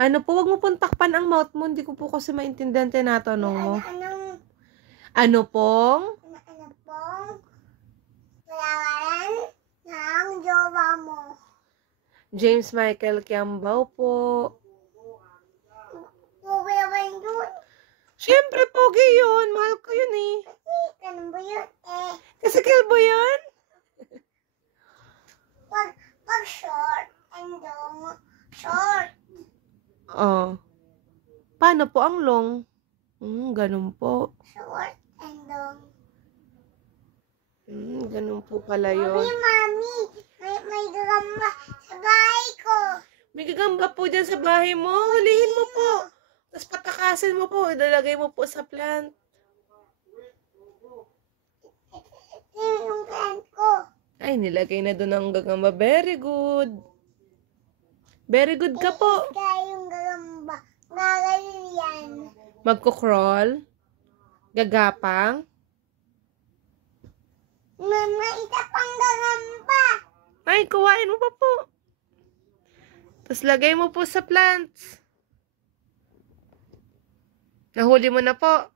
Ano po, wag mo pong takpan ang mouth mo. Hindi ko po kasi maintindihan tinatanong mo. Ano pong? Ano pong palawaran ng jowa mo? James Michael Kiambao po. Pogi naman yun. Siyempre, pogi yun. Mahal ko yun eh. Kasi ganun ba yun eh? Kasi kalbo yun? Pag short and long, short. Oh. Paano po ang long? Ganun po. Short and long. Ganun po pala yun. Mami, may gagamba sa bahay ko. May gagamba po dyan sa bahay mo. Hulihin mo po. Tapos patakasin mo po. Ilalagay mo po sa plant. Ito yung plant ko. Ay, nilagay na doon ang gagamba. Very good. Very good ka po. Kaya yung gagamba. Gagayon yan. Magko-crawl. Gagapang. Mama, isa pang gagamba. Ay, kuhain mo pa po. Tapos lagay mo po sa plants. Nahuli mo na po.